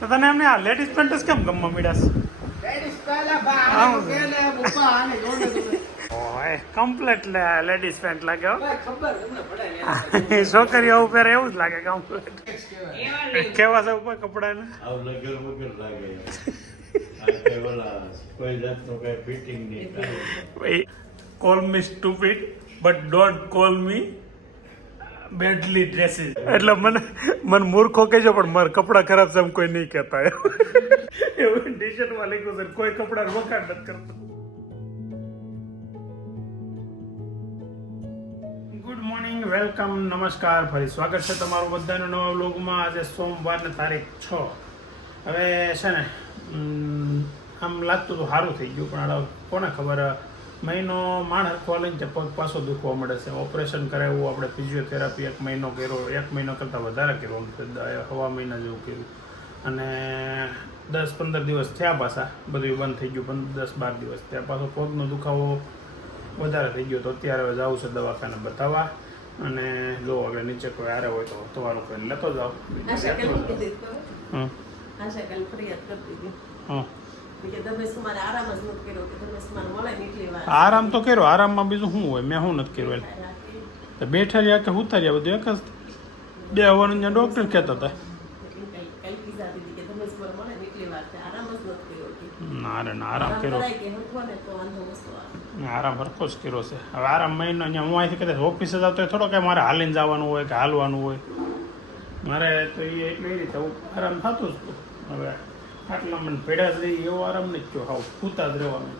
તો તને એમને આ લેડીઝ પેન્ટ જ કેમ ગમવા મળ્યા કમ્પ્લેટ લે લેડીઝ પેન્ટ લાગે હો. ભાઈ ખબર તમને પડે ને છોકરીઓ ઉપર એવું જ લાગે કમ્પ્લેટ કેવા છે ઉપર કપડાને આવ લગર વગર લાગે. આ કે ઓલા કોઈ જાતનું કઈ ફિટિંગ નહીં કાંઈ. Call me stupid but don't call me badly dresses એટલે મને મને મૂર્ખો કહેજો પણ મારા કપડાં ખરાબ છે એમ કોઈ નહીં કહેતા એવું ટી શર્ટમાં લખ્યું છે કોઈ કપડા વખાણ નથી કરતું. ગુડ મોર્નિંગ વેલકમ નમસ્કાર ફરી સ્વાગત છે તમારું બધાનું નવા વ્લોગમાં. આજે સોમવારની તારીખ છ. હવે છે ને આમ લાગતું તો સારું થઈ ગયું પણ કોને ખબર મહિનો માણ ખોલીને લઈને તે પગ પાછો દુખવા મળે છે. ઓપરેશન કરાવ્યું આપણે ફિઝિયોથેરાપી એક મહિનો કર્યો. એક મહિનો કરતાં વધારે કર્યો હવા મહિના જેવું કર્યું. અને દસ પંદર દિવસ થયા પાછા. બધું બંધ થઈ ગયું પંદર દસ બાર દિવસ ત્યાં પાછો પગનો દુખાવો વધારે થઈ ગયો તો અત્યારે હવે જવું છે દવાખાને બતાવવા. અને જો હવે નીચે કોઈ આરે હોય તો તમારું કોઈ લેતો જાઓ. આશા આરામ તો કર્યો. આરામમાં બીજું શું હોય? મેં શું નથી કર્યું એટલે. બેઠા રહ્યા કે ઉતાર્યા બધું એક જ. બે આવવાનું ત્યાં ડૉક્ટર કહેતા હતા. ને રે ના આરામ કર્યો. આરામ હરખો જ કર્યો છે. હવે આરામ મહિનો અહીંયા હું અહીંથી કદાચ ઓફિસે જતો થોડો કે મારે હાલીને જવાનું હોય કે હાલવાનું હોય. મારે તો એ એટલે રીતે આરામ થતું જ હવે આટલા મને ભેડા જ રહી એવો આરામ નથી થયો. હાવ પૂતા જ રહેવાનું.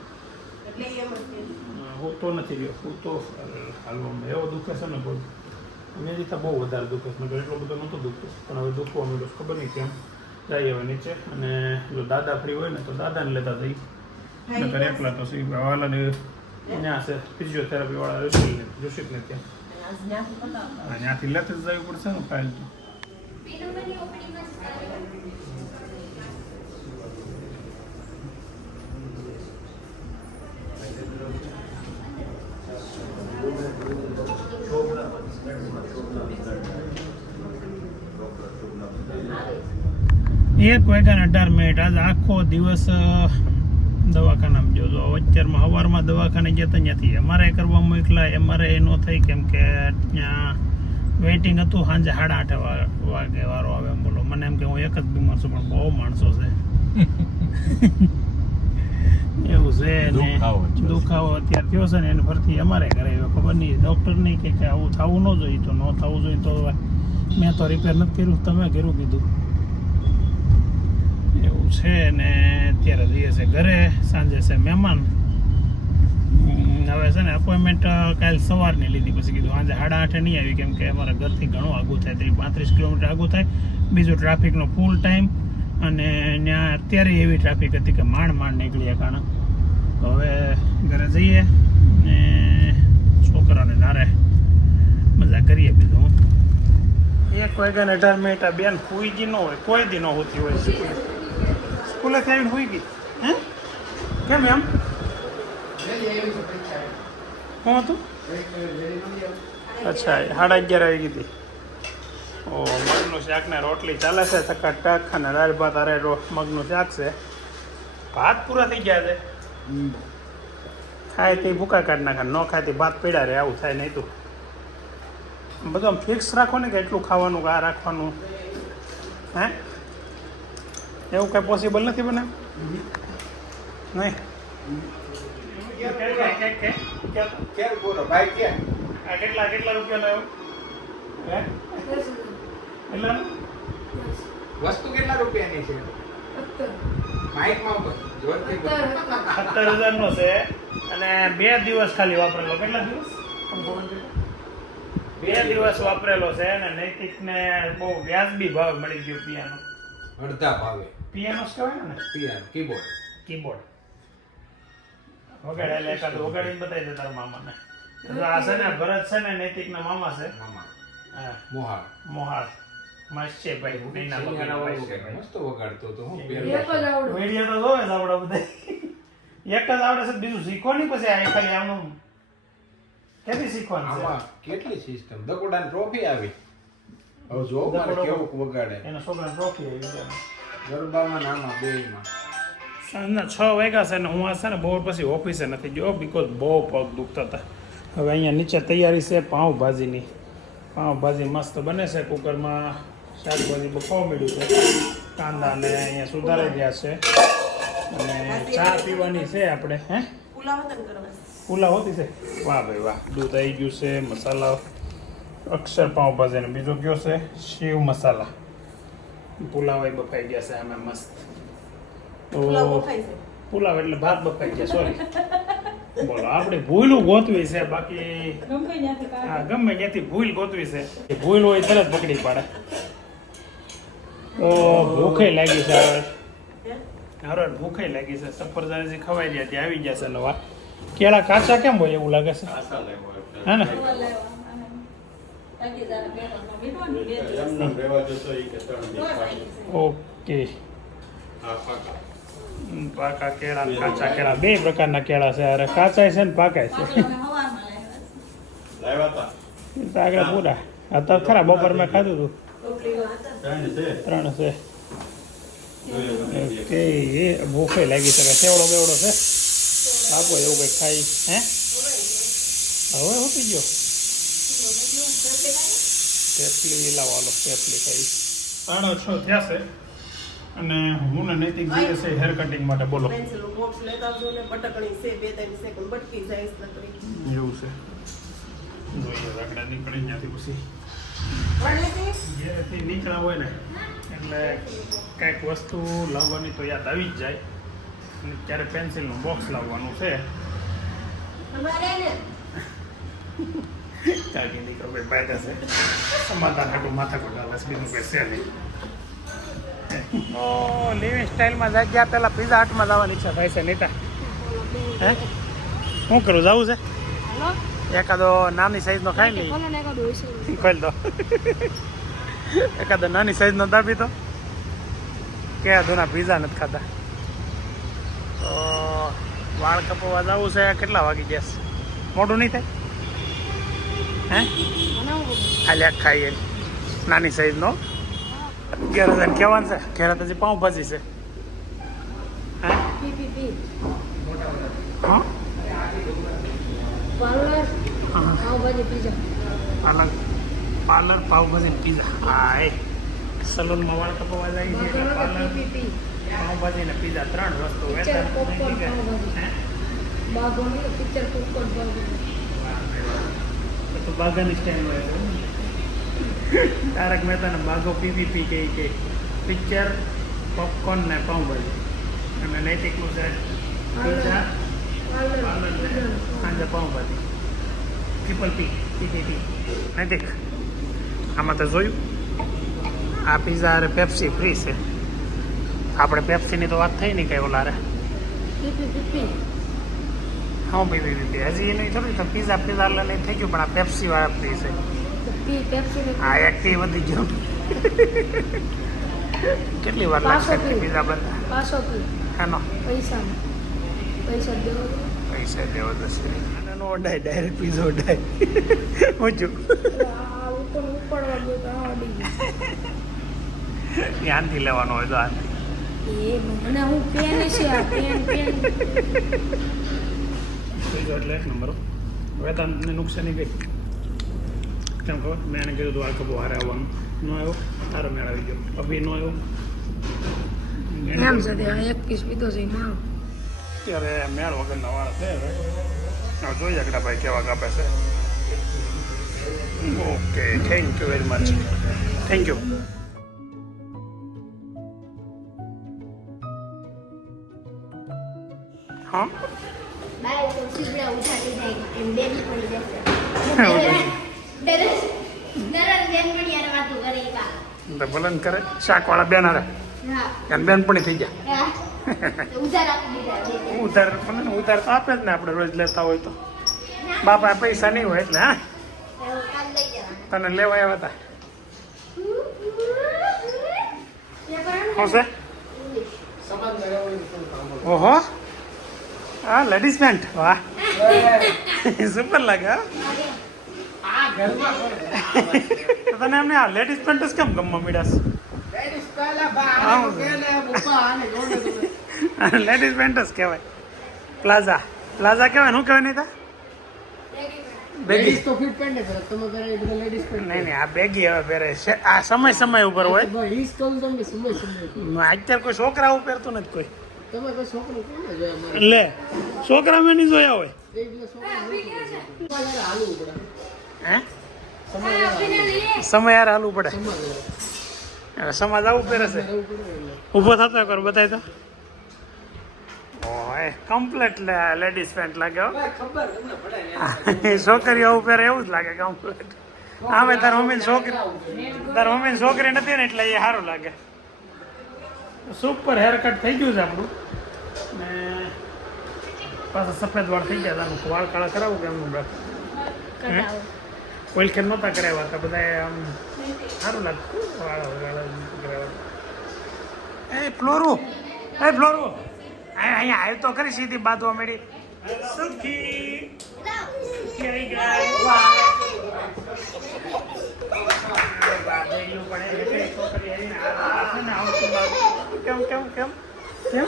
હું તો નથી રહ્યો. હું તો હાલવામાં એવો દુખે છે ને બહુ મેં જીતા બહુ વધારે દુખે છે એટલો બધો નહોતો દુખતું પણ હવે દુખવા મળ્યો ખબર નહીં કેમ. જઈએ હવે નીચે. અને જો દાદા ફ્રી હોય ને તો દાદાને લેતા જઈ નકર એકલા તો સી વાલાને ત્યાં છે ફિઝિયોથેરાપી વાળા ઋષિકને ત્યાં. ત્યાંથી લેતે જ જવું પડશે ને ફાઇલ તો. એક વાગ્યા અઢાર મિનિટ આજ આખો દિવસ દવાખાનામાં જોજો અત્યારમાં સવારમાં દવાખાને જતા નથી ત્યાંથી એમઆરઆઈ કરવા મોકલા. એમઆરઆઈ ન થઈ કેમ કે ત્યાં વેઇટિંગ હતું. સાંજે સાડા આઠ વાગે વારો આવે એમ બોલો. મને એમ કે હું એક જ બીમાર છું પણ બહુ માણસો છે. એવું છે ને. દુખાવો અત્યારે થયો છે ને એને ફરતી અમારે કરાવ્યો ખબર નહીં ડૉક્ટર નહીં કે આવું થવું ન જોઈએ તો ન થવું જોઈએ તો મેં તો રિપેર નથી કર્યું. તમે કર્યું કીધું? છે ને અત્યારે જઈએ છે ઘરે, સાંજે છે મહેમાન. હવે છે ને અપોઇન્ટમેન્ટ કાલ સવારની લીધી, પછી કીધું આજે સાડા આઠે નહીં આવી, કેમ કે અમારા ઘરથી ઘણું આગું થાય, ત્રીસ, પાંત્રીસ કિલોમીટર આગું થાય. બીજું ટ્રાફિકનો ફૂલ ટાઈમ અને ત્યાં અત્યારે એવી ટ્રાફિક હતી કે માંડ માંડ નીકળ્યા કારણ તો હવે ઘરે જઈએ ને છોકરાને નારે મજા કરીએ બીજું એક વાગ્યાને અઢાર મિનિટ બેન ગઈ ન હોય, કોઈ દી ન હોતી હોય. સ્કૂલેથી આવીને હોઈ ગઈ હે? કેમ એમ. શું હતું? અચ્છા સાડા અગિયાર આવી ગઈ હતી ઓ મગનું શાક ને રોટલી ચાલે છે ટકા ટક અને દાળ ભાત અરે મગનું શાક છે. ભાત પૂરા થઈ ગયા છે? ખાય તે ભૂકા કાઢ નાખે ન ખાય તે ભાત પીડા રહે આવું થાય નહીં તું. બધું આમ ફિક્સ રાખો ને કે એટલું ખાવાનું કે આ રાખવાનું. હે? એવું કઈ પોસિબલ નથી બને નહીં કેટલા કેટલા રૂપિયા લાવ્યો કેટલા વસ્તુ કેટલા રૂપિયાની છે. સત્તર હજાર છે અને બે દિવસ ખાલી વાપરેલો કેટલા દિવસ. બે દિવસ વાપરેલો છે અને નૈતિક ને બહુ વ્યાજબી ભાવ મળી ગયો પિયાનો અડધા ભાવે પિયાનો કહેવાય ને પિયાનો કીબોર્ડ કીબોર્ડ વગાડે એટલે એકાદ વગાડીને બતાવી દે તારા મામાને. જો આ છે ને ભરત છે ને નૈતિકના મામા છે. મામા. હા. મોહાળ. મોહાર મસ્ત છે ભાઈ ઉડીના છે. મસ્ત વગાડતો તો હું એક તો જોવે છે બધા. એક જ આવડે છે બીજું શીખો નહીં પછી આ ખાલી આમ કેટલી શીખવાનું છે? કેટલી સિસ્ટમ દકોડાની ટ્રોફી આવી. હવે જો મારે કેવું વગાડે. એના છોકરાને ટ્રોફી ગરબામાં નામાં બેયમાં. સાંજના છ વાગ્યા છે ને હું આ છે ને બપોર પછી ઓફિસે નથી ગયો બિકોઝ બહુ પગ દુખતા હતા. હવે અહીંયા નીચે તૈયારી છે પાઉંભાજીની. પાઉંભાજી મસ્ત બને છે કુકરમાં. શાકભાજી બફાવા મળ્યું છે. કાંદા ને અહીંયા સુધારાઈ ગયા છે. અને ચા પીવાની છે આપણે હે? પુલાવ હતી હોતી છે? વાહ ભાઈ વાહ દૂધ આવી ગયું છે મસાલા. અક્ષર પાઉંભાજી બીજો કયો છે? શિવ મસાલા. પુલાવ બફાઈ ગયા છે આમાં મસ્ત. પુલાવ તો પુલાવ એટલે ભાત બફાઈ ગયા સોરી બોલો આપણે ભૂલું ગોતવી છે બાકી હા ગમે ત્યાંથી ભૂલ ગોતવી છે. એ ભૂલ હોય તરત પકડી પાડે. ઓ ભૂખે લાગી છે હવે હે? ભૂખે લાગી છે સફરજન જે ખવાઈ ગયા ત્યાં આવી ગયા છે નવા. કેળા કાચા કેમ હોય એવું લાગે છે? હા હે ને એમને રહેવા જશો ઈ કે ત્રણ દી પાછી. ઓકે. પાકા. કેળા કાચા કેળા. બે પ્રકારના કેળા છે. અરે કાચા છે ને પાકા છે. આગળ પૂરા. અત્યારે ખરા બપોર મેં ખાધું હતું ત્રણ છે. ઓકે એ ભૂખે લાગી શકે. સેવડો બેવડો છે? આપો એવું કંઈક ખાઈ. હે? હવે હોતી ગયો. પેપલી લાવવાનો પેપલી કઈ. સાડા છ થયા છે. અને હું ને નૈતિક જઈએ છે હેર કટિંગ માટે બોલો. પેન્સિલ બોક્સ લેતા આવજો ને બટકણી છે બે ત્રણ સેકન્ડ બટકી જાય છે નકરી. એવું છે. જોઈએ રગડા નીકળી ત્યાંથી પછી. વળેથી નીકળા હોય ને એટલે કંઈક વસ્તુ લાવવાની તો યાદ આવી જ જાય. અને ત્યારે પેન્સિલનું બોક્સ લાવવાનું છે. તમારે ને કાકી દીકરો ભાઈ બાયદા છે. સમાધાન હાટું માથા કોટાલે છે બીજું કંઈ છે નહીં. ઓ લિવિંગ સ્ટાઇલમાં જાગ્યા પહેલાં પીઝા હટમાં જવાની ઈચ્છા થાય છે નીતા. હે? શું કરું જવું છે? એકાદો નાની સાઈઝનો ખાઈ લઈ ખોલ દો. એકાદો નાની સાઈઝનો દાબી તો કે ધોના પીઝા નથી ખાતા તો વાળ કપાવવા જવું છે કેટલા વાગી જશે મોટું નહીં થાય? હે? ખાલી આ ખાઈએ. નાની સાઈઝનો ઘેર જઈને કહેવાનું છે? ઘેર હજી પાઉંભાજી છે. હે? હા? હા પાર્લર પાર્લર પાઉંભાજી પીઝા હા એ. સલૂનમાં વાળ કપાવવા જાય છે પાર્લર પાઉંભાજી ને પીઝા ત્રણ વસ્તુ હે? પિક્ચર પોપકોર્ન તું બાઘાની સ્ટેન્ડ હોય તારક મહેતાને બાઘો પીપીપી કહે કે પિક્ચર પોપકોર્ન ને પાઉંભાજી અને નૈતિકનું છે સાંજે pav pav bhaji triple P PPP Naitik આમાં તો જોયું. આ પીઝા અરે પેપ્સી ફ્રી છે. આપણે પેપ્સીની તો વાત થઈ નહીં કઈ ઓલા રે હા ભાઈ પીપી હજી નહીં થોડી તો પીઝા પીઝા નહીં થઈ ગયું પણ આ પેપ્સી વાળા છે. પી પેપ્સી આ એક્ટિવ વધી ગયો. કેટલી વાર લાગશે પીઝા બધા આનો પૈસા પૈસા દેવો પૈસા દેવો દશે આનો ઓડાય ડાયરેક્ટ પીઝો ઓડાય ઊંચું ધ્યાનથી લેવાનો હોય તો આ મને હું પેન છે આ પેન પેન. પીઝો એટલે એક નંબર વેદાંતને નુકસાની ગઈ કેમ ખબર? મેં એને કીધું દ્વારકા બહુ હારે આવવાનું. ન આવ્યો? તારો મેળ આવી ગયો. અભી નો આવ્યો? એક પીસ પીધો છે મેળ વગરના વાળા છે હવે. હવે જોઈએ કે ભાઈ કેવા કાપે છે. Okay thank you very much thank you હા? સીધા ઉઠાડી જાય એમ બેન પડી જશે બેન કરે શાકવાળા બેન હારે. એને બેનપણી થઈ જાય ઉધાર પણ ઉધાર તો આપે જ ને આપણે રોજ લેતા હોય તો. બાપા પૈસા નહીં હોય એટલે હા. તને લેવા આવ્યા હતા. શું છે? ઓહો. હા લેડીઝ પેન્ટ વાહ. સુપર લાગે તને એમને આ લેડીઝ પેન્ટ જ કેમ ગમવા મળ્યા લેડીઝ પેન્ટ જ. કહેવાય. પ્લાઝા પ્લાઝા કહેવાય શું કહેવાય નહીં તા? બેગી તો ફિટ પેન્ટ કરે તમે પહેરે એ બધા લેડીઝ પેન્ટ નહીં નહીં આ બેગી હવે પહેરે છે. આ સમય સમય ઉપર હોય. સમય અત્યારે કોઈ છોકરા પહેરતું નથી કોઈ. લે છોકરા મેં નહીં જોયા હોય. એક દિવસ છોકરા તમારે હાલવું પડે. હે? સમય યાર હાલવું પડે. સમાજ આવું પહેરે છે. ઊભો થતો કર બતાય તો. ઓય કમ્પ્લેટ લેડીઝ પેન્ટ લાગે છોકરીઓ આવું પહેરે એવું જ લાગે કમ્પ્લેટ આમે તાર મમ્મી છોકરી તાર મમ્મી છોકરી નથી ને એટલે એ સારું લાગે. સુપર હેર કટ થઈ ગયું છે આપણું ને પાછા સફેદ વાળ થઈ ગયા હતા વાળ કાળા કરાવું કે એમનું ઓઇલ કેમ નહોતા કરાવ્યા હતા બધા આમ સારું લાગતું વાળ વાળ કરાવ્યા એ ફ્લોરો એ ફ્લોરો અહીંયા આવ્યો તો કરી સીધી બાંધવા મળી સુખી સુખી આવી ગયા કેમ કેમ કેમ? કેમ?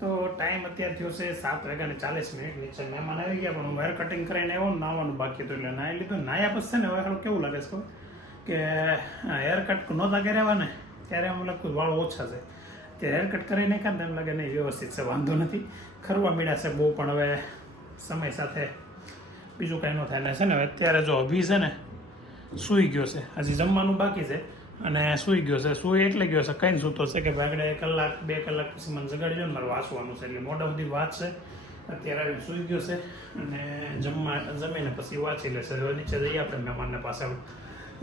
તો ટાઈમ અત્યારે થયો છે સાત વાગ્યાને ચાલીસ મિનિટ નીચે મહેમાન આવી ગયા, પણ હું હેર કટિંગ કરીને આવ્યો નાવાનું બાકી હતું, એટલે નાહી લીધું. નાહ્યા પછી ને હવે થોડું કેવું લાગે છે કે હેર કટ નહોતા કર્યા ને, ત્યારે એમ લખું વાળ ઓછા છે. ત્યારે હેર કટ કરીને નાખ્યા એમ લાગે નહીં, વ્યવસ્થિત છે, વાંધો નથી. ખરવા મીડ્યા છે બહુ, પણ હવે સમય સાથે બીજું કાંઈ ન થાય. ને છે ને, અત્યારે જો અભી છે ને, સૂઈ ગયો છે. હજી જમવાનું બાકી છે. અને સૂઈ ગયો છે. સૂઈ એટલે ગયો છે. કઈ સૂતો છે કે ભાગડે એક કલાક, બે કલાક પછી મને જગાડજો ને મારે વાંચવાનું છે. એટલે મોટા વાત છે. અત્યારે આવી સૂઈ ગયો છે અને જમવા, જમીને પછી વાંચી લેશે નીચે જઈએ આપણે મહેમાનને પાસે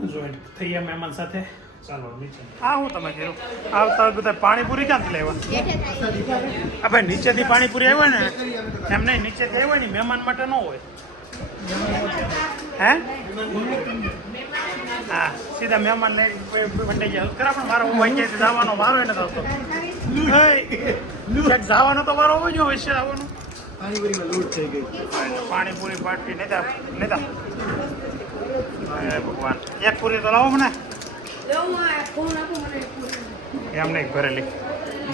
જોઈન્ટ થઈએ મહેમાન સાથે. ચાલો હા, હું તમે કીધું આવતા બધા પાણીપુરી ક્યાંથી લેવા આ નીચેથી પાણીપુરી આવ્યો ને? એમ નહીં, નીચેથી આવ્યો ને, મહેમાન માટે ન હોય. હે? હા સીધા મહેમાન લઈ મંડાઈ જાય ખરા પણ મારો હું અહીંયા જવાનો મારો એને થતો ક્યાંક જવાનો તો મારો હોય જો વૈશ્ય આવવાનો. પાણીપુરીમાં લૂટ થઈ ગઈ. પાણીપુરી પાટી નેતા નેતા ભગવાન. એક પૂરી તો લાવો મને. એમ નહીં ભરેલી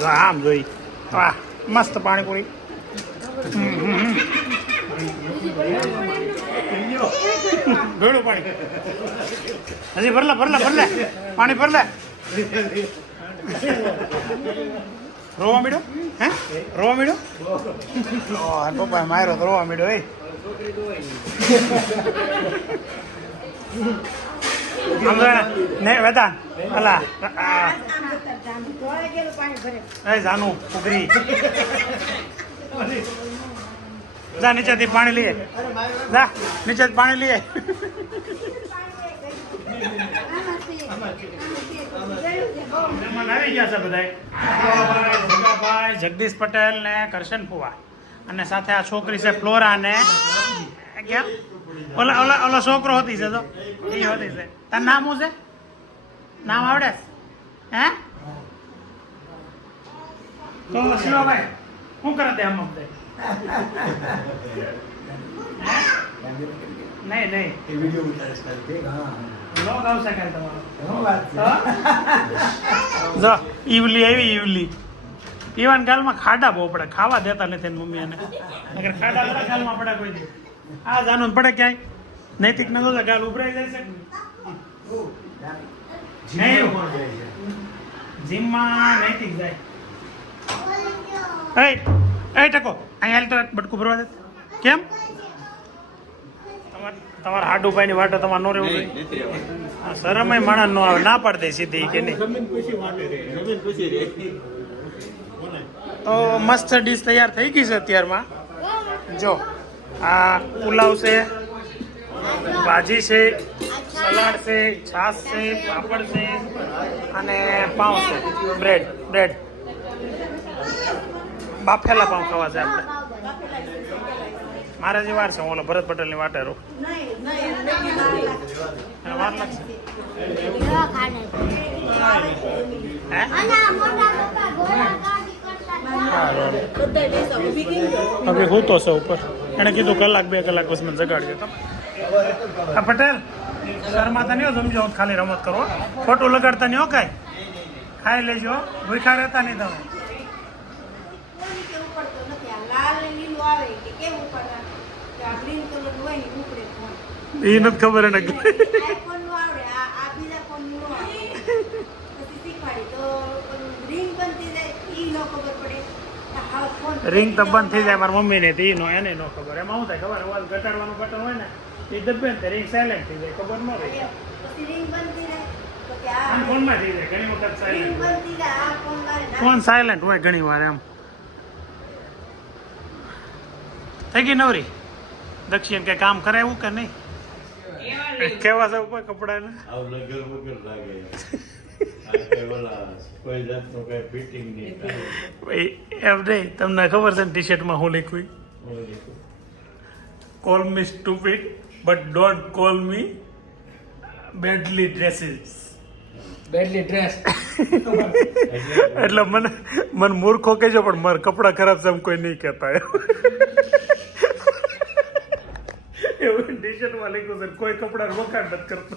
જો આમ જોઈ. વાહ મસ્ત પાણીપુરી. હમ, હમ, હમ. ગળું પાણી હજી ભરલે ભરલે ભરલે પાણી ભરલે રોવા મીડો હે રોવા મીડો ઓ પપ્પા માર્યો તો રોવા મીડો એ આમ ને વેદા અલા એ જાનુ ઉગરી જા, નીચેથી પાણી લઈએ. જા, નીચેથી પાણી લઈએ. આવી જગદીશ પટેલ ને કરશન ફુવા. અને સાથે આ છોકરી છે ફ્લોરા ને ક્યાં ઓલા ઓલા, ઓલો છોકરો હતી છે તો. એ હતી છે. તાર નામ શું છે? નામ આવડે? હે? તો શિવાભાઈ, શું કરે તે આમ નહીં નહીં. લોગ આવશે કાલે તમારો. જો ઈવલી આવી ઈવલી. ઈવાન ગાલમાં ખાડા બહુ પડે. ખાવા દેતા નથી એની મમ્મી એને. નકર ખાડા બધા ગાલમાં પડે કોઈ દી. આ જાનું પડે ક્યાંય. નૈતિક ન જોતા ગાલ ઉભરાઈ જાય છે. નહીં જીમમાં નૈતિક જાય. એ એ ટકો. અહીંયા હાલ તો બટકું ભરવા દે. કેમ? તમારે તમારા હાડુભાઈ ની વાટો તમારે નો રહેવું શરમય માણસ નો આવે. ના પાડ દે સીધી કે નહીં. તો મસ્ત ડીશ તૈયાર થઈ ગઈ છે અત્યારમાં. જો આ પુલાવ છે ભાજી છે સલાડ છે છાશ છે પાપડ છે અને પાઉં છે. Bread bread. બાફેલા પાઉં ખાવા છે આપણે. મારે જે વાર છે, ઓલો ભરત વાટે એને ડેસા ઊભી કેમ કરો? હવે હું તો છે ઉપર. એણે કીધું કલાક, બે કલાક પછી મને જગાડજો તમે. પટેલ, શરમાતા નહીં સમજો ખાલી રમત કરો ખોટું લગાડતા નહીં હો કાંઈ. ખાઈ લેજો ભૂખા રહેતા નહીં તમે કોઈ કેવું પડતું નથી આ લાલ ને લીલું આવે કે કેવું પડે કે આ ગ્રીન કલર હોય ને ઉપડે ફોન એ નથી ખબર એને આઈફોનનું આવડે આ આ બીજા ફોનનું આવડે. પછી શીખવાડી. તો રિંગ બનતી જાય ઈ ન ખબર પડે. રિંગ તો બંધ થઈ જાય મારા મમ્મીને તે નો એને નો ખબર. એમાં શું થાય ખબર? અવાજ ઘટાડવાનું બટન હોય ને એ દબે ને રિંગ સાયલેન્ટ થઈ જાય ખબર ન રહે. પછી રિંગ ફોનમાં થઈ જાય. ફોન સાયલેન્ટ હોય ઘણી વાર એમ. થઈ ગઈ નવરી? દક્ષિણ કે કામ કરે એવું કે નહીં? કેવા છે ઉપર કપડાને? આવ લગર વગર લાગે. આ કે ઓલા કોઈ થાય. એમ નહીં તમને ખબર છે ને ટી શર્ટમાં હું લખ્યું call me stupid but don't call me badly dresses badly dress એટલે મને મને મૂર્ખો કહેજો પણ મારા કપડાં ખરાબ છે એમ કોઈ નહીં કહેતા. એવું શર્ટમાં લખ્યું છે કોઈ કપડા વખાણ નથી કરતો.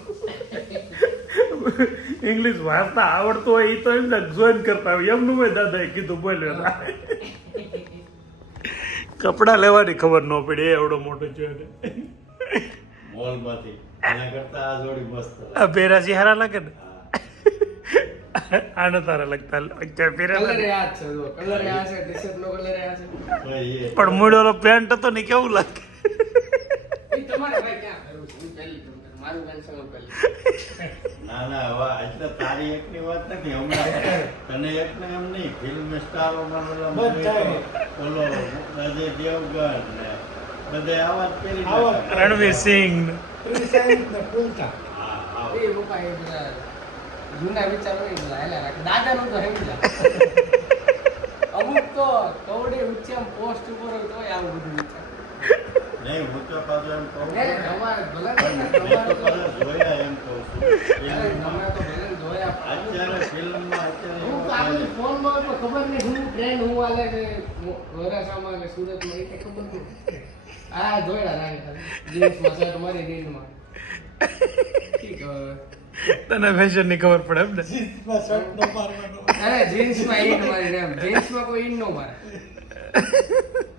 ઇંગ્લિશ વાંચતા આવડતું હોય એ તો એમ જોઈન કરતા હોય. એમનું મેં દાદાએ કીધું બોલ્યો કપડા લેવાની ખબર ન પડી એ એવડો મોટો છે મોલમાંથી. એના કરતા આ જોડી મસ્ત આ હારા લાગે ને? આને તારા લગતા પણ મૂળેલો પેન્ટ હતો ને કેવું લાગે ઈ તમારે ભાઈ ક્યાં કરવું છે હું પહેલી કરું છું. મારું ના ના હવે એટલે તારી એકની વાત નથી. હમણાં તને એકને એમ નહીં ફિલ્મ સ્ટારોમાં ઓલો અજય દેવગન ને બધે આવા જ પેલી રણવીર સિંહ હા. એ પપ્પા એ બધા જૂના વિચારો એ બધા હેલા રાખે. દાદાનું તો હેલા અમુક તો કવડે ઉચ્ચમ પોસ્ટ ઉપર હોય તો આવું બધું વિચાર. નહીં હું તો પાછું એમ કહું જોયા એમ કહું છું. અત્યારે ફિલ્મમાં અત્યારે. ફોનમાં ખબર નહીં હું ટ્રેન્ડ હું હાલે છે સુરતમાં એ ખબર નહીં. આ જોયા ખાલી. જીન્સમાં શર્ટ મારી રીલમાં તને ફેશનની ખબર પડે એમ ને? અરે જીન્સમાં ઈન મારી એમ. જીન્સમાં કોઈ ઈન નો મારે.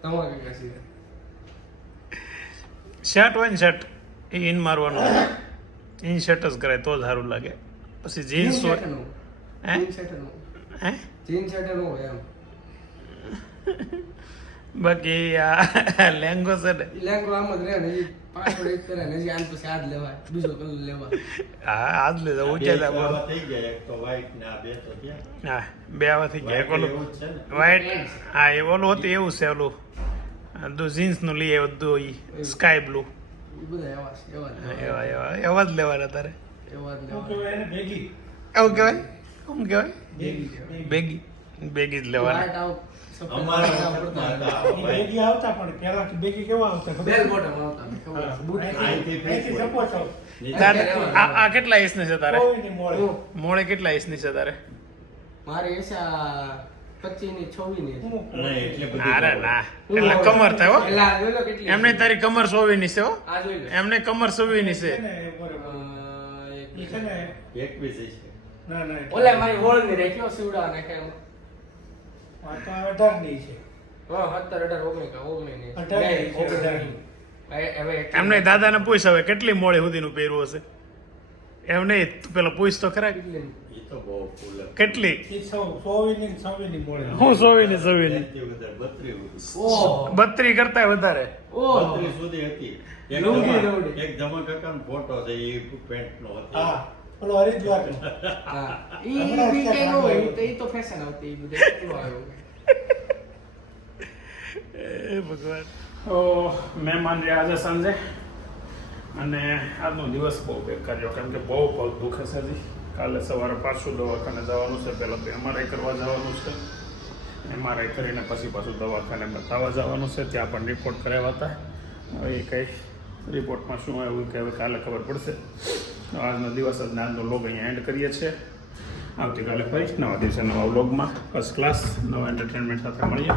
તમારે કઈ કશી? શર્ટ હોય ને શર્ટ એ ઇન મારવાનું. ઇન શર્ટ જ કરાય તો જ સારું લાગે. પછી જીન્સ હોય. હે? જીન્સ શર્ટ નો હે? જીન્સ શર્ટ નો હોય એમ. બાકી આ લેંગો છે ને. લેંગો આમ જ રહે ને પાછળ એક કરે ને હજી પછી આજ લેવાય બીજો કલર લેવાય. હા આજ લે બે ઊંચે જ થઈ ગયા એક તો white ને બે તો હા બે આવા થઈ ગયા એક ઓલું એવું છે વ્હાઈટ હા એ ઓલું હતું એવું છે ઓલું. દુ જીન્સનું લઈ આવ્યો દુ સ્કાય બ્લુ એ બધા એવા એવા એવા એવા એવા જ લેવાના તારે એવા જ લેવાય એવું કહેવાય શું કહેવાય બેગી બેગી જ લેવાના હતા. બેગી આવતા પણ પેલા બેગી કેવા આવતા બેલ બોટમ આવતા બૂટ અહીંથી અહીંથી સપોર્ટ આવ. નીચે તારે આ કેટલા ઇંચની છે તારે મોડે. મોળે કેટલા ઇંચની છે તારે મારે એસા ની ની. ના. કમર થાય એમને તારી કમર સોવી ની છે હો. આ જોઈ લો. એમને કમર સોવી ની છે ને ને ના ના ઓલે મારી હોળની રાખ્યો સીવડા અઢારની છે, ની. ની. એમને દાદાને પૂછ હવે કેટલી મોડે સુધીનું પહેરવું હશે? એમ નહીં તું પેલા પૂછ તો ખરા. કેટલી? ની? કેટલી? સૌ- સોવીની ને સવીની. હું બત્રી કરતા વધારે ઓહ બત્રીસ સુધી હતી. એક ધમા- ફોટો છે એ પેન્ટ નો હતો. હા. ઓલો હરિદ્વારનો. હા. ઈ તો- ફેશન આવતી એ ભગવાન. તો મહેમાન રહ્યા આજે સાંજે. અને આજનો દિવસ બહુ બેકાર રહ્યો કારણ કે બહુ પગ દુખે છે હજી. કાલે સવારે પાછું દવાખાને જવાનું છે. પહેલાં તો એમઆરઆઈ કરવા જવાનું છે. એમઆરઆઈ કરીને પછી પાછું દવાખાને બતાવવા જવાનું છે. ત્યાં પણ રિપોર્ટ કરાવ્યા હતા. હવે એ કંઈ રિપોર્ટમાં શું આવ્યું કે હવે કાલે ખબર પડશે. આજનો દિવસ જ આજનો લોગ અહીંયા એન્ડ કરીએ છીએ. આવતીકાલે ફરી નવા દિવસે નવા વ્લોગમાં ફર્સ્ટ ક્લાસ નવા એન્ટરટેનમેન્ટ સાથે મળીએ.